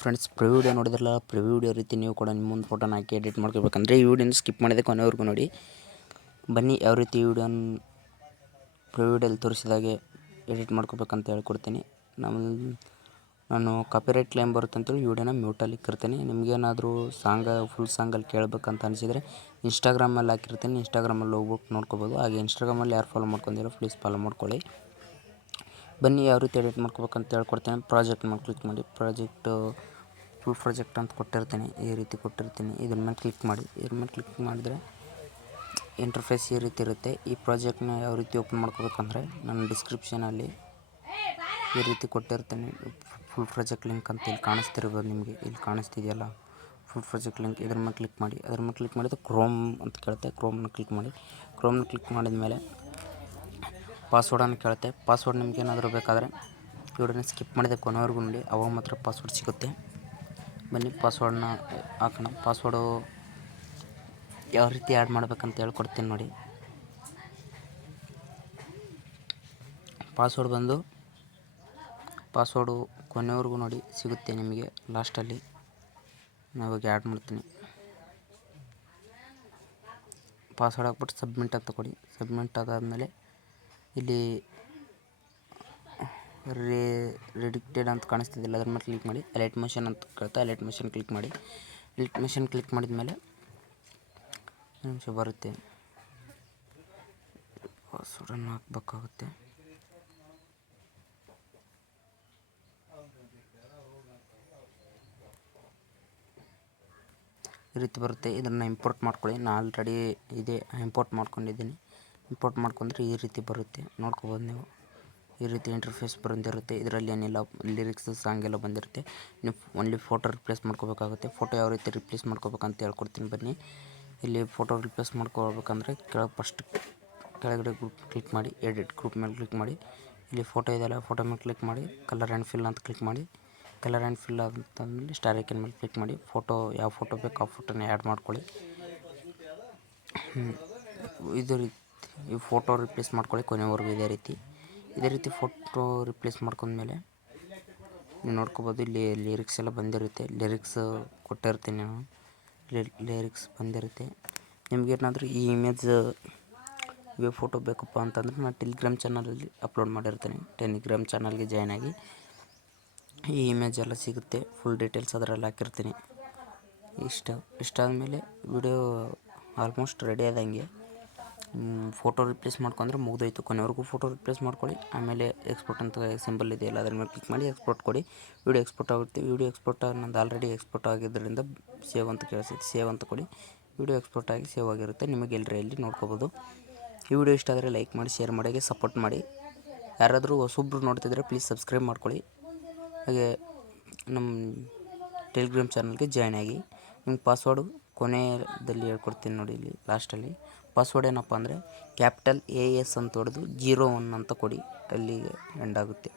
Friends, video ನೋಡಿದ್ರಲ್ಲ, video ರೀತಿ ನೀವು ಕೂಡ ನಿಮ್ಮ ಮುಂದೆ ಫೋಟೋನ ಹಾಕಿ ಎಡಿಟ್ ಮಾಡ್ಕೋಬೇಕಂದ್ರೆ ಈ ವಿಡಿಯೋನ ಸ್ಕಿಪ್ ಮಾಡಿದೆ ಕೊನೆವರೆಗೂ ನೋಡಿ. ಬನ್ನಿ, ಯಾವ ರೀತಿ ವಿಡಿಯೋನ ವಿಡಿಯೋದಲ್ಲಿ ತೋರಿಸಿದಾಗೆ ಎಡಿಟ್ ಮಾಡ್ಕೋಬೇಕಂತ ಹೇಳ್ಕೊಡ್ತೀನಿ. ನಾನು ಕಾಪಿರೈಟ್ ಕ್ಲೇಮ್ ಬರುತ್ತೆ ಅಂತೇಳಿ ವಿಡಿಯೋನ ಮ್ಯೂಟಲ್ಲಿ ಇಕ್ಕಿರ್ತೀನಿ. ನಿಮಗೇನಾದರೂ ಫುಲ್ ಸಾಂಗಲ್ಲಿ ಕೇಳಬೇಕಂತ ಅನಿಸಿದರೆ ಇನ್ಸ್ಟಾಗ್ರಾಮಲ್ಲಿ ಹಾಕಿರ್ತೀನಿ. ಇನ್ಸ್ಟಾಗ್ರಾಮಲ್ಲಿ ಹೋಗ್ಬಿಟ್ಟು ನೋಡ್ಕೋಬೋದು. ಹಾಗೆ ಇನ್ಸ್ಟಾಗ್ರಾಮಲ್ಲಿ ಯಾರು ಫಾಲೋ ಮಾಡ್ಕೊಂಡಿರೋ ಪ್ಲೀಸ್ ಫಾಲೋ ಮಾಡ್ಕೊಳ್ಳಿ. ಬನ್ನಿ, ಯಾವ ರೀತಿ ಎಡಿಟ್ ಮಾಡ್ಕೋಬೇಕಂತ ಹೇಳ್ಕೊಡ್ತೀನಿ. ಪ್ರಾಜೆಕ್ಟ್ ಮೇಲೆ ಕ್ಲಿಕ್ ಮಾಡಿ. ಫುಲ್ ಪ್ರಾಜೆಕ್ಟ್ ಅಂತ ಕೊಟ್ಟಿರ್ತೀನಿ, ಈ ರೀತಿ ಕೊಟ್ಟಿರ್ತೀನಿ. ಇದ್ರ ಮೇಲೆ ಕ್ಲಿಕ್ ಮಾಡಿ. ಇದ್ರ ಮೇಲೆ ಕ್ಲಿಕ್ ಮಾಡಿದರೆ ಇಂಟರ್ಫೇಸ್ ಈ ರೀತಿ ಇರುತ್ತೆ. ಈ ಪ್ರಾಜೆಕ್ಟ್ನ ಯಾವ ರೀತಿ ಓಪನ್ ಮಾಡ್ಕೋಬೇಕಂದ್ರೆ ನನ್ನ ಡಿಸ್ಕ್ರಿಪ್ಷನಲ್ಲಿ ಈ ರೀತಿ ಕೊಟ್ಟಿರ್ತೀನಿ. ಫುಲ್ ಪ್ರಾಜೆಕ್ಟ್ ಲಿಂಕ್ ಅಂತ ಇಲ್ಲಿ ಕಾಣಿಸ್ತಿರ್ಬೋದು ನಿಮಗೆ. ಇಲ್ಲಿ ಕಾಣಿಸ್ತಿದೆಯಲ್ಲ ಫುಲ್ ಪ್ರಾಜೆಕ್ಟ್ ಲಿಂಕ್, ಇದ್ರ ಮೇಲೆ ಕ್ಲಿಕ್ ಮಾಡಿ. ಅದ್ರ ಮೇಲೆ ಕ್ಲಿಕ್ ಮಾಡಿದ್ರೆ ಕ್ರೋಮ್ ಅಂತ ಕೇಳುತ್ತೆ. ಕ್ರೋಮ್ನ ಕ್ಲಿಕ್ ಮಾಡಿ. ಕ್ರೋಮ್ನ ಕ್ಲಿಕ್ ಮಾಡಿದ ಮೇಲೆ ಪಾಸ್ವರ್ಡನ್ನು ಕೇಳುತ್ತೆ. ಪಾಸ್ವರ್ಡ್ ನಿಮ್ಗೆ ಏನಾದರೂ ಬೇಕಾದರೆ ವಿಡಿಯೋನ ಸ್ಕಿಪ್ ಮಾಡಿದೆ ಕೊನೆವರೆಗೂ ನೋಡಿ, ಅವಾಗ ಮಾತ್ರ ಪಾಸ್ವರ್ಡ್ ಸಿಗುತ್ತೆ. ಬನ್ನಿ, ಪಾಸ್ವರ್ಡನ್ನ ಹಾಕೋಣ. ಪಾಸ್ವರ್ಡು ಯಾವ ರೀತಿ ಆ್ಯಡ್ ಮಾಡ್ಬೇಕಂತ ಹೇಳ್ಕೊಡ್ತೀನಿ ನೋಡಿ. ಪಾಸ್ವರ್ಡು ಕೊನೆವರೆಗೂ ನೋಡಿ ಸಿಗುತ್ತೆ ನಿಮಗೆ. ಲಾಸ್ಟಲ್ಲಿ ನಾವಾಗ ಆ್ಯಡ್ ಮಾಡ್ತೀನಿ. ಪಾಸ್ವರ್ಡ್ ಹಾಕ್ಬಿಟ್ಟು ಸಬ್ಮಿಟ್ ಅಂತ ಕೊಡಿ. ಸಬ್ಮಿಟ್ ಅದಾದಮೇಲೆ ಇಲ್ಲಿ ರಿಡಿಕ್ಟೆಡ್ ಅಂತ ಕಾಣಿಸ್ತಿದ್ದಿಲ್ಲ, ಅದ್ರ ಮೇಲೆ ಕ್ಲಿಕ್ ಮಾಡಿ. ಅಲರ್ಟ್ ಮೆಷನ್ ಅಂತ ಕೇಳ್ತಾ, ಅಲರ್ಟ್ ಮೆಷನ್ ಕ್ಲಿಕ್ ಮಾಡಿ. ಅಲರ್ಟ್ ಮೆಷನ್ ಕ್ಲಿಕ್ ಮಾಡಿದ ಮೇಲೆ ನಿಮಿಷ ಬರುತ್ತೆ. ಪಾಸ್ವರ್ಡನ್ನು ಹಾಕಬೇಕಾಗುತ್ತೆ. ಈ ರೀತಿ ಬರುತ್ತೆ. ಇದನ್ನು ಇಂಪೋರ್ಟ್ ಮಾಡ್ಕೊಳ್ಳಿ. ನಾನು ಆಲ್ರೆಡಿ ಇಂಪೋರ್ಟ್ ಮಾಡ್ಕೊಂಡಿದ್ದೀನಿ. ಇಂಪೋರ್ಟ್ ಮಾಡ್ಕೊಂಡ್ರೆ ಈ ರೀತಿ ಬರುತ್ತೆ, ನೋಡ್ಕೋಬೋದು ನೀವು. ಈ ರೀತಿ ಇಂಟರ್ಫೇಸ್ ಬಂದಿರುತ್ತೆ. ಇದರಲ್ಲಿ ಏನಿಲ್ಲ, ಲಿರಿಕ್ಸ್ ಸಾಂಗ್ ಎಲ್ಲ ಬಂದಿರುತ್ತೆ. ನೀವು ಓನ್ಲಿ ಫೋಟೋ ರಿಪ್ಲೇಸ್ ಮಾಡ್ಕೋಬೇಕಾಗುತ್ತೆ. ಫೋಟೋ ಯಾವ ರೀತಿ ರಿಪ್ಲೇಸ್ ಮಾಡ್ಕೋಬೇಕಂತ ಹೇಳ್ಕೊಡ್ತೀನಿ ಬನ್ನಿ. ಇಲ್ಲಿ ಫೋಟೋ ರಿಪ್ಲೇಸ್ ಮಾಡ್ಕೋಬೇಕಂದ್ರೆ ಕೆಳಗಡೆ ಗ್ರೂಪ್ ಕ್ಲಿಕ್ ಮಾಡಿ. ಎಡಿಟ್ ಗ್ರೂಪ್ ಮೇಲೆ ಕ್ಲಿಕ್ ಮಾಡಿ. ಇಲ್ಲಿ ಫೋಟೋ ಇದೆಯಲ್ಲ, ಫೋಟೋ ಮೇಲೆ ಕ್ಲಿಕ್ ಮಾಡಿ. ಕಲರ್ ಆ್ಯಂಡ್ ಫಿಲ್ ಅಂತ ಕ್ಲಿಕ್ ಮಾಡಿ. ಕಲರ್ ಆ್ಯಂಡ್ ಫಿಲ್ ಅಂತಂದಮೇಲೆ ಸ್ಟಾರ್ ಐಕನ್ ಮೇಲೆ ಕ್ಲಿಕ್ ಮಾಡಿ. ಯಾವ ಫೋಟೋ ಬೇಕು ಆ ಫೋಟೋನ ಆ್ಯಡ್ ಮಾಡ್ಕೊಳ್ಳಿ. ಇದೇ ರೀತಿ ಈ ಫೋಟೋ ರಿಪ್ಲೇಸ್ ಮಾಡ್ಕೊಳ್ಳಿ ಕೊನೆವರೆಗೂ. ಇದೇ ರೀತಿ ಫೋಟೋ ರಿಪ್ಲೇಸ್ ಮಾಡ್ಕೊಂಡ್ಮೇಲೆ ನೀವು ನೋಡ್ಕೋಬೋದು. ಇಲ್ಲಿ ಲಿರಿಕ್ಸ್ ಎಲ್ಲ ಬಂದಿರುತ್ತೆ. ಲಿರಿಕ್ಸ್ ಕೊಟ್ಟಿರ್ತೀನಿ ನಾನು. ಲಿರಿಕ್ಸ್ ಬಂದಿರುತ್ತೆ. ನಿಮಗೇನಾದರೂ ಈ ಇವೇ ಫೋಟೋ ಬೇಕಪ್ಪ ಅಂತಂದರೆ ನಾನು ಟೆಲಿಗ್ರಾಮ್ ಚಾನಲಲ್ಲಿ ಅಪ್ಲೋಡ್ ಮಾಡಿರ್ತೀನಿ. ಟೆಲಿಗ್ರಾಮ್ ಚಾನಲ್ಗೆ ಜಾಯ್ನ್ ಆಗಿ ಈ ಇಮೇಜ್ ಎಲ್ಲ ಸಿಗುತ್ತೆ. ಫುಲ್ ಡೀಟೇಲ್ಸ್ ಅದರಲ್ಲಿ ಹಾಕಿರ್ತೀನಿ. ಇಷ್ಟಾದಮೇಲೆ ವಿಡಿಯೋ ಆಲ್ಮೋಸ್ಟ್ ರೆಡಿ ಆದಂಗೆ. ಫೋಟೋ ರಿಪ್ಲೇಸ್ ಮಾಡ್ಕೊಂಡ್ರೆ ಮುಗಿದೋಯ್ತು. ಕೊನೆವರೆಗೂ ಫೋಟೋ ರಿಪ್ಲೇಸ್ ಮಾಡ್ಕೊಳ್ಳಿ. ಆಮೇಲೆ ಎಕ್ಸ್ಪೋರ್ಟ್ ಅಂತ ಸಿಂಬಲ್ ಇದೆಯಲ್ಲ, ಅದ್ರ ಮೇಲೆ ಕ್ಲಿಕ್ ಮಾಡಿ ಎಕ್ಸ್ಪೋರ್ಟ್ ಕೊಡಿ. ವಿಡಿಯೋ ಎಕ್ಸ್ಪೋರ್ಟ್ ಆಗುತ್ತೆ. ವಿಡಿಯೋ ಎಕ್ಸ್ಪೋರ್ಟ್ ನಂದು ಆಲ್ರೆಡಿ ಎಕ್ಸ್ಪೋರ್ಟ್ ಆಗಿದ್ದರಿಂದ ಸೇವ್ ಅಂತ ಕೇಳಿಸುತ್ತೆ. ಸೇವ್ ಅಂತ ಕೊಡಿ. ವಿಡಿಯೋ ಎಕ್ಸ್ಪೋರ್ಟ್ ಆಗಿ ಸೇವ್ ಆಗಿರುತ್ತೆ. ನಿಮಗೆ ಇಲ್ಲಿ ನೋಡ್ಕೋಬೋದು. ಈ ವಿಡಿಯೋ ಇಷ್ಟ ಆದರೆ ಲೈಕ್ ಮಾಡಿ, ಶೇರ್ ಮಾಡಿ, ಸಪೋರ್ಟ್ ಮಾಡಿ. ಯಾರಾದರೂ ಹೊಸೊಬ್ಬರು ನೋಡ್ತಿದ್ರೆ ಪ್ಲೀಸ್ ಸಬ್ಸ್ಕ್ರೈಬ್ ಮಾಡ್ಕೊಳ್ಳಿ. ಹಾಗೆ ನಮ್ಮ ಟೆಲಿಗ್ರಾಮ್ ಚಾನಲ್ಗೆ ಜಾಯ್ನ್ ಆಗಿ. ನಿಮ್ಗೆ ಪಾಸ್ವರ್ಡು ಕೊನೆಯಲ್ಲಿ ಹೇಳ್ಕೊಡ್ತೀನಿ ನೋಡಿ. ಇಲ್ಲಿ ಲಾಸ್ಟಲ್ಲಿ ಪಾಸ್ವರ್ಡ್ ಏನಪ್ಪ ಅಂದರೆ ಕ್ಯಾಪಿಟಲ್ AS ಅಂತ ಹೊಡೆದು 01 ಅಂತ ಕೊಡಿ. ಅಲ್ಲಿಗೆ ಎಂಡ್ ಆಗುತ್ತೆ.